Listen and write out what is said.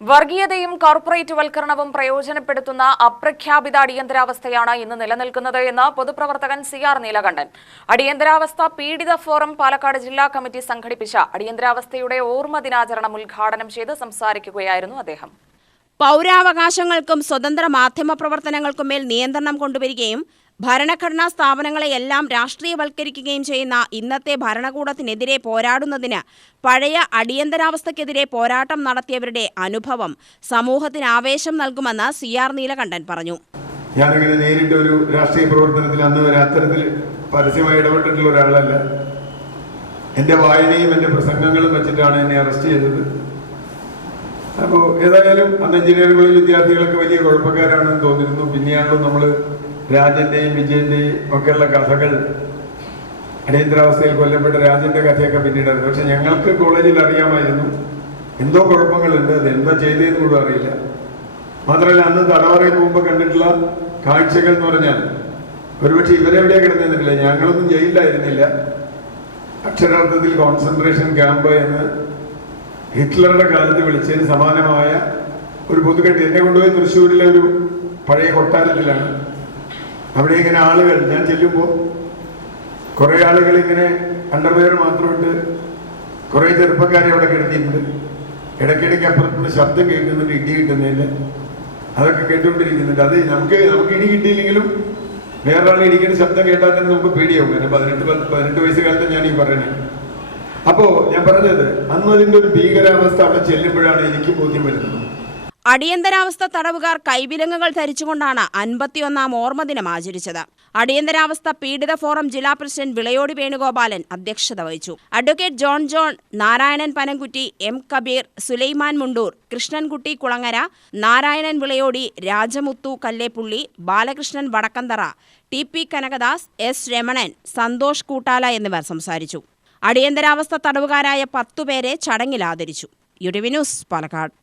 വർഗീയതയും കോർപ്പറേറ്റുവൽക്കരണവും പ്രയോജനപ്പെടുത്തുന്ന അപ്രഖ്യാപിത അടിയന്തരാവസ്ഥയാണ് ഇന്ന് നിലനിൽക്കുന്നത് എന്ന് പൊതുപ്രവർത്തകൻ CR നീലകണ്ഠൻ. അടിയന്തരാവസ്ഥ പീഡിത ഫോറം പാലക്കാട് ജില്ലാ കമ്മിറ്റി സംഘടിപ്പിച്ച അടിയന്തരാവസ്ഥയുടെ ഓർമ്മ ദിനാചരണം ഉദ്ഘാടനം ചെയ്ത് സംസാരിക്കുകയായിരുന്നു അദ്ദേഹം. പൗരാവകാശങ്ങൾക്കും സ്വതന്ത്ര മാധ്യമ പ്രവർത്തനങ്ങൾക്കും മേൽ നിയന്ത്രണം കൊണ്ടുവരികയും ഭരണഘടനാ സ്ഥാപനങ്ങളെയെല്ലാം രാഷ്ട്രീയവൽക്കരിക്കുകയും ചെയ്യുന്ന ഇന്നത്തെ ഭരണകൂടത്തിനെതിരെ പോരാടുന്നതിന് പഴയ അടിയന്തരാവസ്ഥയ്ക്കെതിരെ പോരാട്ടം നടത്തിയവരുടെ അനുഭവം സമൂഹത്തിന് ആവേശം നൽകുമെന്ന് CR നീലകണ്ഠൻ പറഞ്ഞു. ഞാനങ്ങനെ നേരിട്ട് ഒരു രാഷ്ട്രീയ പ്രവർത്തനത്തിൽ അന്ന് വരെ അത്തരത്തിൽ പരസ്യമായി ഇടപെട്ടിട്ടുള്ള ഒരാളല്ല. എൻ്റെ വായനയും എൻ്റെ പ്രസംഗങ്ങളും വെച്ചിട്ടാണ് എന്നെ അറസ്റ്റ് ചെയ്തത്. അപ്പോൾ ഏതായാലും അന്ന് എഞ്ചിനീയറിംഗ് കോളേജ് വിദ്യാർത്ഥികളൊക്കെ വലിയ കുഴപ്പക്കാരാണെന്ന് തോന്നിയിരുന്നു. പിന്നെയാണല്ലോ നമ്മൾ രാജന്റെയും വിജയന്റെയും ഒക്കെയുള്ള കഥകൾ, അടിയന്തരാവസ്ഥയിൽ കൊല്ലപ്പെട്ട രാജന്റെ കഥയൊക്കെ പിന്നീട്. പക്ഷെ ഞങ്ങൾക്ക് കോളേജിൽ അറിയാമായിരുന്നു എന്തോ കുഴപ്പങ്ങളുണ്ട്, അത് എന്താ ചെയ്തതെന്ന് കൂടെ അറിയില്ല. മാത്രമല്ല അന്ന് തടവറയിൽ പോകുമ്പോൾ കണ്ടിട്ടുള്ള കാഴ്ചകൾ എന്ന് പറഞ്ഞാൽ ഒരുപക്ഷെ ഇവരെവിടെയാ കിടന്നിരുന്നില്ല. ഞങ്ങളൊന്നും ജയിലിലായിരുന്നില്ല. അക്ഷരാർത്ഥത്തിൽ കോൺസെൻട്രേഷൻ ക്യാമ്പ് എന്ന് ഹിറ്റ്ലറുടെ കാലത്ത് വിളിച്ചതിന് സമാനമായ ഒരു പൊതുകെട്ടി. എന്നെ കൊണ്ടുപോയി തൃശ്ശൂരിലെ ഒരു പഴയ കൊട്ടാരത്തിലാണ്. അവിടെ ഇങ്ങനെ ആളുകൾ, ഞാൻ ചെല്ലുമ്പോൾ കുറേ ആളുകൾ ഇങ്ങനെ അണ്ടർവെയർ മാത്രമിട്ട് കുറേ ചെറുപ്പക്കാരെ അവിടെ കിടത്തിയിട്ടുണ്ട്. ഇടയ്ക്കിടയ്ക്ക് അപ്പുറത്തുനിന്ന് ശബ്ദം കേൾക്കുന്നുണ്ട്, ഇടി കിട്ടുന്നില്ല. അതൊക്കെ കേട്ടുകൊണ്ടിരിക്കുന്നുണ്ട്. അത് നമുക്ക് ഇടി കിട്ടിയില്ലെങ്കിലും വേറൊരാൾ ഇടിക്കുന്ന ശബ്ദം കേട്ടാൽ തന്നെ നമുക്ക് പേടിയാവും. കാരണം 18 വയസ്സുകാലത്ത് ഞാൻ ഈ പറയണേ. അപ്പോൾ ഞാൻ പറഞ്ഞത് അന്ന് അതിൻ്റെ ഒരു ഭീകരാവസ്ഥ അവിടെ ചെല്ലുമ്പോഴാണ് എനിക്ക് ബോധ്യം വരുന്നത്. അടിയന്തരാവസ്ഥ തടവുകാർ കൈവിലങ്ങുകൾ ധരിച്ചുകൊണ്ടാണ് 51ാം ഓർമ്മദിനം ആചരിച്ചത്. അടിയന്തരാവസ്ഥ പീഡിത ഫോറം ജില്ലാ പ്രസിഡന്റ് വിളയോടി വേണുഗോപാലൻ അധ്യക്ഷത വഹിച്ചു. Advocate John, Narayanan Panamkutti, M Kabeer, Sulaiman Mundur, Krishnankutty Kulangara, Narayanan Vilayodi, Rajamuthu Kallepully, Balakrishnan Vadakkanthara, TP Kanakadas, S Ramanan, Santhosh Koottala എന്നിവർ സംസാരിച്ചു. അടിയന്തരാവസ്ഥ തടവുകാരായ 10 പേരെ ചടങ്ങിൽ ആദരിച്ചു. UTV news, Palakkad.